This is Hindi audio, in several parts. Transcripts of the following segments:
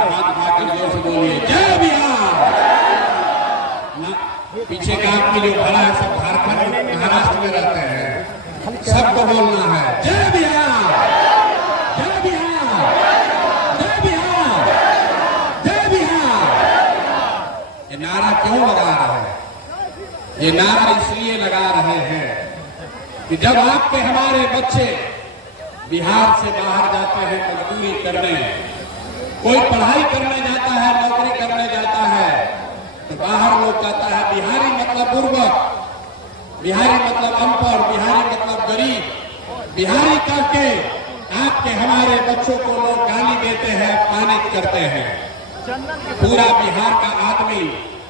हाथ उठाकर जोर से बोलिए जय बिहार। पीछे का आदमी जो खड़ा है सब झारखंड महाराष्ट्र में रहते हैं, सबको बोलना है जय बिहार, जय बिहार, जय बिहार, जय बिहार। ये नारा क्यों लगा रहे हैं? ये नारा इसलिए लगा रहे हैं कि जब आपके हमारे बच्चे बिहार से बाहर जाते हैं मजदूरी करने, कोई पढ़ाई करने जाता है, नौकरी करने जाता है, तो बाहर लोग कहता है बिहारी मतलब बुर्बक, बिहारी मतलब अनपढ़, बिहारी मतलब गरीब, बिहारी करके आपके हमारे बच्चों को लोग गाली देते हैं, अपमानित करते हैं। पूरा बिहार का आदमी,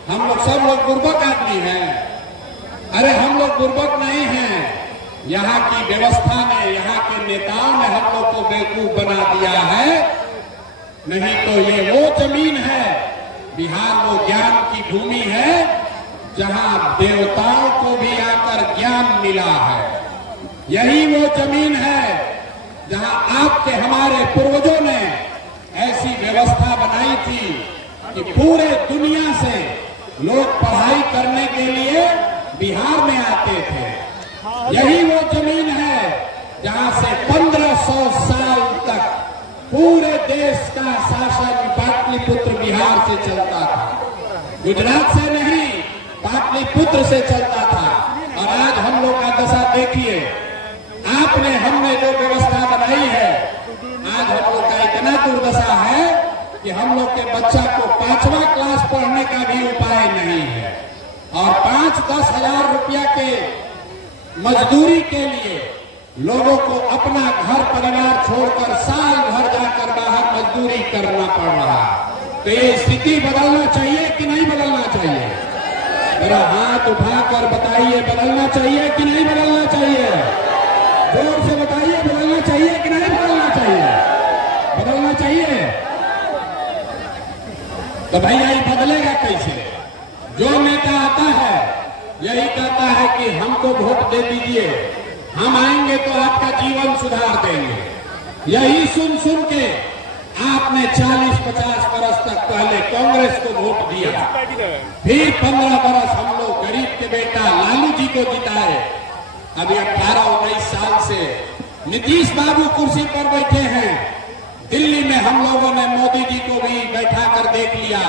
हम लोग सब लोग बुर्बक आदमी हैं। अरे हम लोग बुर्बक नहीं हैं, यहाँ की व्यवस्था ने, यहाँ के नेताओं ने हम लोग को बेवकूफ बना दिया है। नहीं तो ये वो जमीन है, बिहार वो ज्ञान की भूमि है जहाँ देवताओं को भी आकर ज्ञान मिला है। यही वो जमीन है जहाँ आपके हमारे पूर्वजों ने ऐसी व्यवस्था बनाई थी कि पूरे दुनिया से लोग पढ़ाई करने के लिए बिहार में आते थे। यही वो जमीन है जहां से 1500 साल तक पूरे देश का शासन पाटलिपुत्र बिहार से चलता था, गुजरात से नहीं, पाटलिपुत्र से चलता था। और आज हम लोग का दशा देखिए, आपने हमने जो व्यवस्था बनाई है, आज हम लोग का इतना दुर्दशा है कि हम लोग के बच्चा को 5वां क्लास पढ़ने का भी उपाय नहीं है। और 5-10 हजार रुपया के मजदूरी के लिए लोगों को अपना घर परिवार छोड़कर साल भर जाकर बाहर मजदूरी करना पड़ रहा। तो ये स्थिति बदलना चाहिए कि नहीं बदलना चाहिए? मेरा हाथ उठाकर बताइए, बदलना चाहिए कि नहीं बदलना चाहिए? जोर से बताइए, बदलना चाहिए कि नहीं बदलना चाहिए? बदलना चाहिए। तो भैया ये बदलेगा कैसे? जो नेता आता है यही कहता है कि हमको वोट दे दीजिए, हम आएंगे तो आपका जीवन सुधार देंगे। यही सुन सुन के आपने 40-50 बरस तक पहले कांग्रेस को वोट दिया, फिर 15 बरस हम लोग गरीब के बेटा लालू जी को जिताए। अभी 18-19 साल से नीतीश बाबू कुर्सी पर बैठे हैं। दिल्ली में हम लोगों ने मोदी जी को भी बैठा कर देख लिया,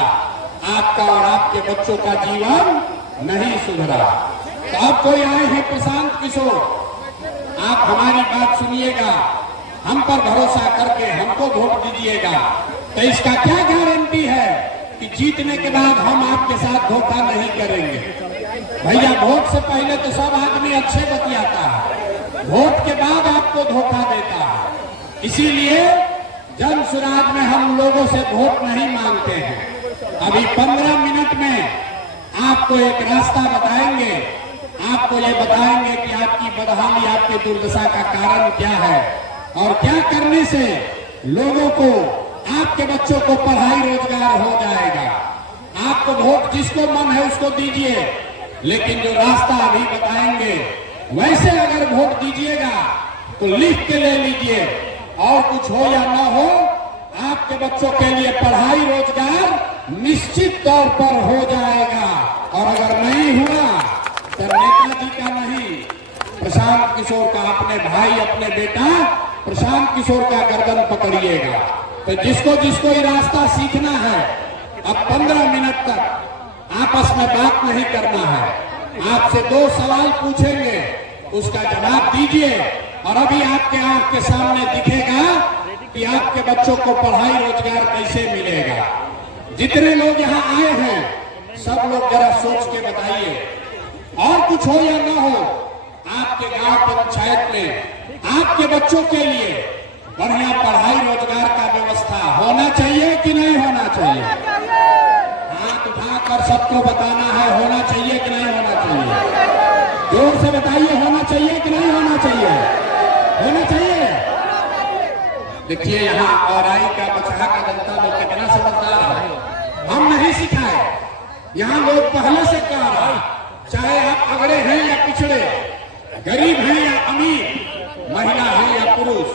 आपका और आपके बच्चों का जीवन नहीं सुधरा। तो अब कोई आए हैं प्रशांत किशोर, आप हमारी बात सुनिएगा, हम पर भरोसा करके हमको वोट दीजिएगा। तो इसका क्या गारंटी है कि जीतने के बाद हम आपके साथ धोखा नहीं करेंगे? भैया वोट से पहले तो सब आदमी अच्छे बतियाता है, वोट के बाद आपको धोखा देता है। इसीलिए जन सुराज में हम लोगों से वोट नहीं मांगते हैं। अभी 15 मिनट में आपको एक रास्ता बताएंगे, आपको ये बताएंगे कि आपकी बदहाली, आपके दुर्दशा का कारण क्या है और क्या करने से लोगों को, आपके बच्चों को पढ़ाई रोजगार हो जाएगा। आपको वोट जिसको मन है उसको दीजिए, लेकिन जो रास्ता अभी बताएंगे वैसे अगर वोट दीजिएगा तो लिख के ले लीजिए, और कुछ हो या ना हो, आपके बच्चों के लिए पढ़ाई रोजगार निश्चित तौर पर हो जाएगा। और अगर नहीं हुआ तो नेताजी का नहीं, प्रशांत किशोर का, अपने भाई, अपने बेटा प्रशांत किशोर का गर्दन पकड़िएगा। तो जिसको जिसको ये रास्ता सीखना है, अब 15 मिनट तक आपस में बात नहीं करना है। आपसे 2 सवाल पूछेंगे, उसका जवाब दीजिए। और अभी आपके आंख के सामने दिखेगा कि आपके बच्चों को पढ़ाई रोजगार कैसे मिलेगा। जितने लोग यहाँ आए हैं सब लोग जरा सोच के बताइए, और कुछ हो या ना हो, आपके गांव पंचायत में आपके बच्चों के लिए बढ़िया पढ़ाई रोजगार का व्यवस्था होना चाहिए कि नहीं होना चाहिए? हाथ उठाकर सबको बताना है, होना चाहिए कि नहीं होना चाहिए? जोर से बताइए, होना चाहिए कि नहीं होना चाहिए? होना चाहिए। देखिए यहाँ औराई का, बछड़ा का जनता लोग कितना समझदार है, हम नहीं सिखाए, यहाँ लोग पहले से कह रहा है, चाहे आप अगड़े हैं या पिछड़े, गरीब हैं या अमीर, महिला है या पुरुष,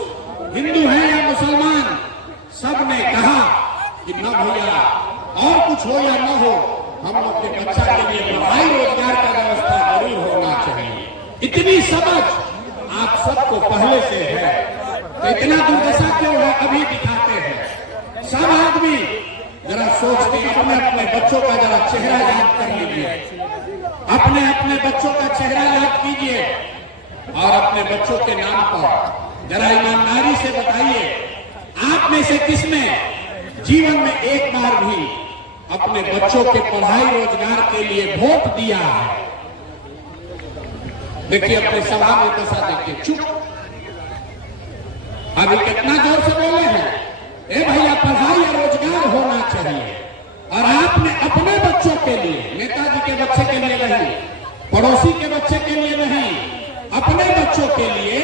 हिंदू है या मुसलमान, सब ने कहा कि न इतना दुर्दशा क्यों है अभी दिखाते हैं। सब आदमी जरा सोच के अपने अपने बच्चों का जरा चेहरा याद कर लीजिए, अपने अपने बच्चों का चेहरा याद कीजिए और अपने बच्चों के नाम पर जरा ईमानदारी से बताइए, आप में से किसने जीवन में एक बार भी अपने बच्चों के पढ़ाई रोजगार के लिए वोट दिया है? देखिए अपने सभा में दशा देखिए, चुप। अभी कितना जोर से बोले हैं, ए भैया पढ़ाई या रोजगार होना चाहिए। और आपने अपने बच्चों के लिए, नेताजी के बच्चे के लिए नहीं, पड़ोसी के बच्चे के लिए नहीं, अपने बच्चों के लिए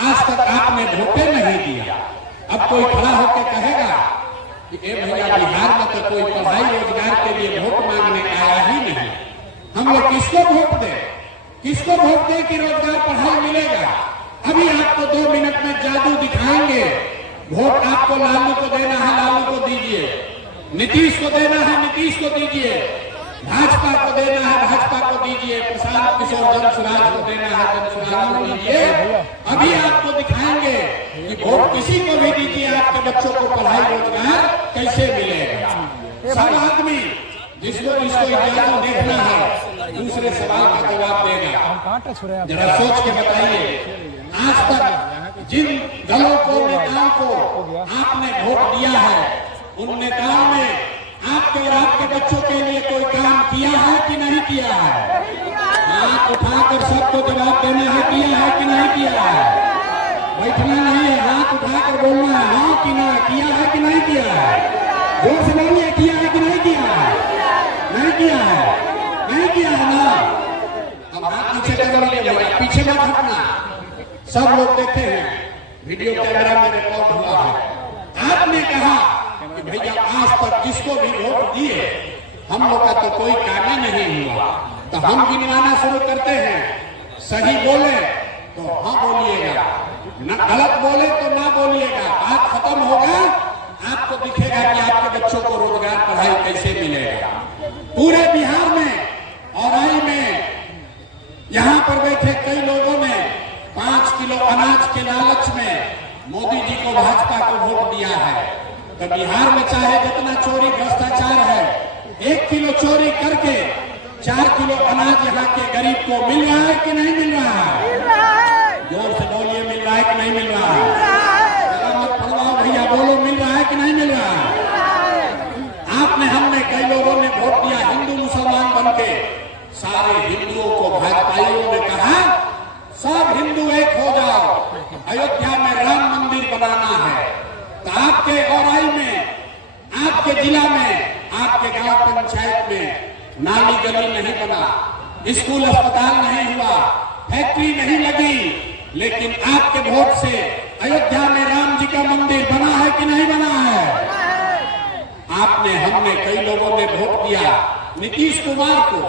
आज तक आपने वोटे नहीं दिया। अब कोई खड़ा होकर कहेगा कि ए भैया बिहार में तो कोई पढ़ाई रोजगार के लिए वोट मांगने आया ही नहीं, हम लोग किसको वोट दें, किसको वोट दें कि रोजगार पढ़ाई मिलेगा? अभी आपको 2 मिनट में जादू दिखाएंगे। वोट आपको लालू को देना है, लालू को दीजिए। नीतीश को देना है, नीतीश को दीजिए। भाजपा को देना है, भाजपा को दीजिए। प्रशांत किशोर जनसुराज को देना है, जनसुराज को दीजिए। अभी आपको दिखाएंगे कि वोट किसी को भी दीजिए, आपके बच्चों को पढ़ाई रोजगार कैसे मिलेगा। सब आदमी जिसको जादू देखना है दूसरे सवाल का जवाब देगा। जरा सोच के बताइए, आज तक जिन दलों को, नेताओं को आपने वोट दिया है, उन नेताओं ने आपके और आपके बच्चों के लिए कोई काम किया है कि नहीं किया है? हाथ उठाकर सबको जवाब देना है, किया है कि नहीं किया है? बैठना नहीं है, हाथ उठाकर बोलना है, हाँ कि ना, किया है कि नहीं किया है? जोर से बोलिए, किया है कि नहीं किया है? नहीं किया है, नहीं किया है ना? अब हाथ पीछे कर लीजिए भैया, पीछे मत हटना। सब लोग देखे हैं, वीडियो कैमरा में रिकॉर्ड हुआ है। आपने कहा कि भैया आज तक जिसको भी वोट दिए हम लोग का तो कोई काम ही नहीं हुआ, तो हम गिनवाना शुरू करते हैं। सही बोले तो हाँ बोलिएगा, न गलत बोले तो ना बोलिएगा। बात खत्म होगा, आपको दिखेगा कि आपके बच्चों को रोजगार पढ़ाई कैसे मिलेगा। पूरे बिहार में औराई में यहाँ पर बैठे कई लोगों ने 5 किलो अनाज के लालच में मोदी जी को, भाजपा को वोट दिया है। तो बिहार में चाहे जितना चोरी भ्रष्टाचार है, 1 किलो चोरी करके 4 किलो अनाज यहाँ के गरीब को मिल रहा है कि नहीं मिल रहा है? जोर से बोलिए, मिल रहा है कि नहीं मिल रहा है? जरा मत पढ़वाओ भैया, बोलो मिल रहा है कि नहीं मिल रहा है? आपने, हमने, कई लोगों ने वोट दिया हिंदू मुसलमान बन के। सारे हिंदुओं को भाजपाइयों ने कहा सब हिंदू एक हो जाओ, अयोध्या में राम मंदिर बनाना है। तो आपके औराई में, आपके जिला में, आपके गांव पंचायत में नाली गली नहीं बना, स्कूल अस्पताल नहीं हुआ, फैक्ट्री नहीं लगी, लेकिन आपके वोट से अयोध्या में राम जी का मंदिर बना है कि नहीं बना है? आपने, हमने, कई लोगों ने वोट दिया नीतीश कुमार को।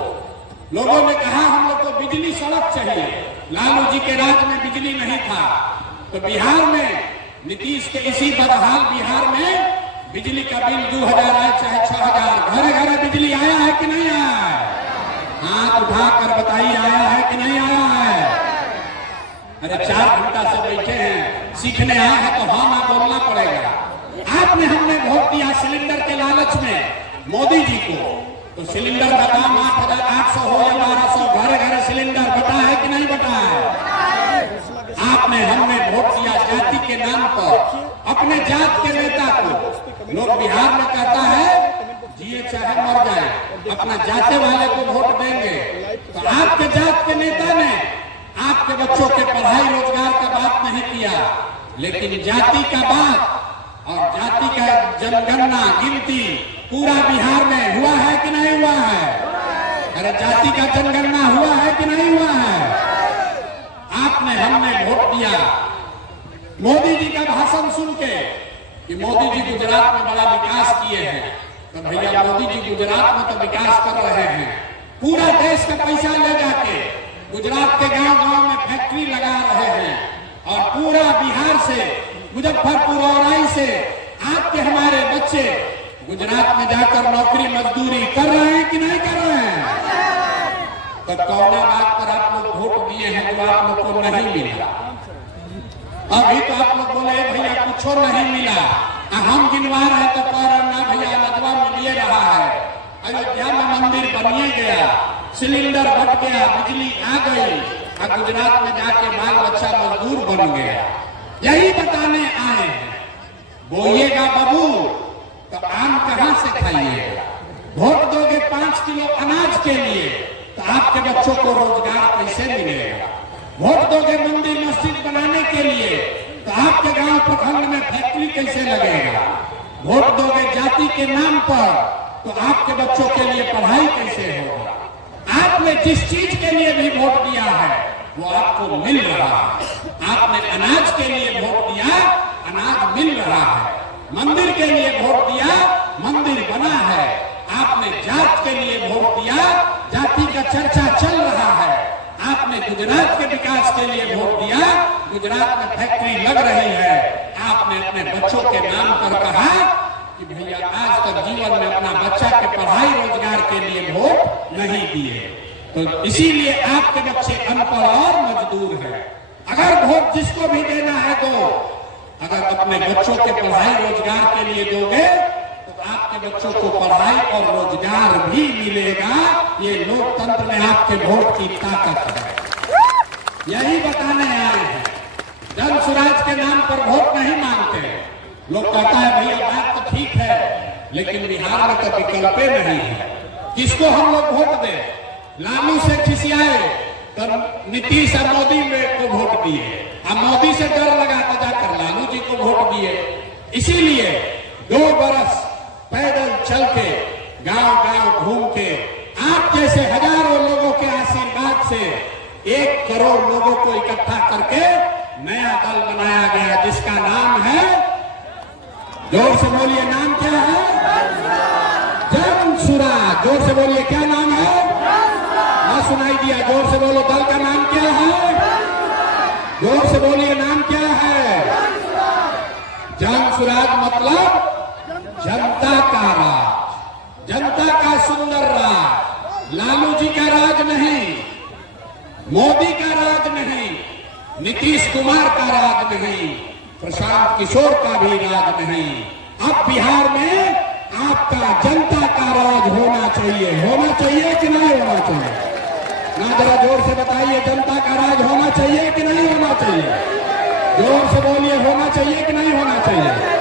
लोगों ने कहा हम लोग को बिजली सड़क चाहिए, लालू जी के राज में बिजली नहीं था। तो बिहार में नीतीश के इसी बदहाल बिहार में बिजली का बिल 2000 आए चाहे 6000, घरे घरे बिजली आया है कि नहीं आया है? हाथ उठाकर बताइए, आया है कि नहीं आया है? अरे 4 घंटा से बैठे हैं, सीखने आए हैं तो हाँ ना बोलना पड़ेगा। आपने, हमने वोट दिया सिलेंडर के लालच में मोदी जी को। तो सिलेंडर का दाम 8800 हो या 1200, घरे घरे सिलेंडर बटा है कि नहीं बटा है? आपने, हमने वोट दिया जाति के नाम पर, अपने जात के नेता को। लोग बिहार में कहता है जिए चाहे मर जाए, अपना जाते वाले को वोट देंगे। तो आपके जात के नेता ने आपके बच्चों के पढ़ाई रोजगार का बात नहीं किया, लेकिन जाति का बात और जाति का जनगणना, गिनती पूरा बिहार में हुआ है कि नहीं हुआ है? अरे जाति का जनगणना हुआ है कि नहीं हुआ है? आपने, हमने वोट दिया मोदी जी का भाषण सुन के कि मोदी जी गुजरात में बड़ा विकास किए हैं। तो भैया मोदी जी गुजरात में तो विकास कर रहे हैं, पूरा देश का पैसा ले जाके गुजरात के गांव गांव में फैक्ट्री लगा रहे हैं, और पूरा बिहार से, मुजफ्फरपुर औराई से आपके हमारे बच्चे गुजरात में जाकर नौकरी मजदूरी कर रहे हैं कि नहीं कर रहे हैं? तो कौन बात पर आप लोग वोट दिए हैं जो आप लोग को नहीं मिला? अभी तो आप लोग बोले भैया कुछ नहीं मिला, हम गिनवा रहे तो कह रहे ना भैया लदवा मिलिए रहा है। अयोध्या में मंदिर बनिए गया, सिलेंडर बट गया, बिजली आ गई, और गुजरात में जाके बाल बच्चा मजदूर बन गया। यही बताने आए हैं। बोइएगा बाबू तो आम कहां से खाइएगा? वोट दोगे 5 किलो अनाज के लिए तो आपके बच्चों को रोजगार कैसे मिलेगा? वोट दोगे मंदिर मस्जिद बनाने के लिए तो आपके गांव प्रखंड में फैक्ट्री कैसे लगेगा? वोट दोगे जाति के नाम पर तो आपके बच्चों के लिए पढ़ाई कैसे होगा? आपने जिस चीज के लिए भी वोट दिया है वो आपको मिल रहा है। आपने अनाज के लिए वोट दिया, अनाज मिल रहा है। मंदिर के लिए वोट दिया, मंदिर बना है। आपने जात के लिए वोट दिया, जाति का चर्चा चल रहा है। आपने गुजरात के विकास के लिए वोट दिया, गुजरात में फैक्ट्री लग रही है। आपने अपने बच्चों के नाम पर कहा कि भैया आज तक जीवन में अपना बच्चा के पढ़ाई रोजगार के लिए वोट नहीं दिए, तो इसीलिए आपके बच्चे अनपढ़ और मजदूर हैं। अगर वोट जिसको भी देना है दो, अगर अपने बच्चों के पढ़ाई रोजगार के लिए दोगे तो आपके बच्चों को पढ़ाई और रोजगार भी मिलेगा। ये लोकतंत्र में आपके वोट की ताकत है। यही बताने आए हैं। जन स्वराज के नाम पर वोट नहीं मांगते। लोग कहता है भैया बात तो ठीक है, लेकिन बिहार में तो विकल्प नहीं है। किसको हम लोग वोट दें? लालू से खिसियाए तो नीतीश और मोदी को वोट दिए, अब मोदी से डर लगा तो जाकर लालू जी को वोट दिए। इसीलिए 2 बरस पैदल चल के गांव गांव घूम के आप जैसे हजारों लोगों के आशीर्वाद से 1 करोड़ लोगों को इकट्ठा करके नया दल बनाया गया, जिसका नाम है, जोर से बोलिए, नाम क्या है? जन स्वराज। जोर से बोलिए, क्या नाम है? ना सुनाई दिया, जोर से बोलो, दल का नाम क्या है? जोर से बोलिए, नाम क्या है? जन स्वराज मतलब जनता का राज, जनता का सुंदर राज। लालू जी का राज नहीं, मोदी का राज नहीं, नीतीश कुमार का राज नहीं, प्रशांत किशोर का भी राज नहीं। अब बिहार में आपका जनता का राज होना चाहिए। होना चाहिए कि नहीं होना चाहिए? ना जरा जोर से बताइए, जनता का राज होना चाहिए कि नहीं होना चाहिए? जोर से बोलिए, होना चाहिए कि नहीं होना चाहिए?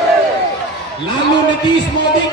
लालू नीतीश मोदी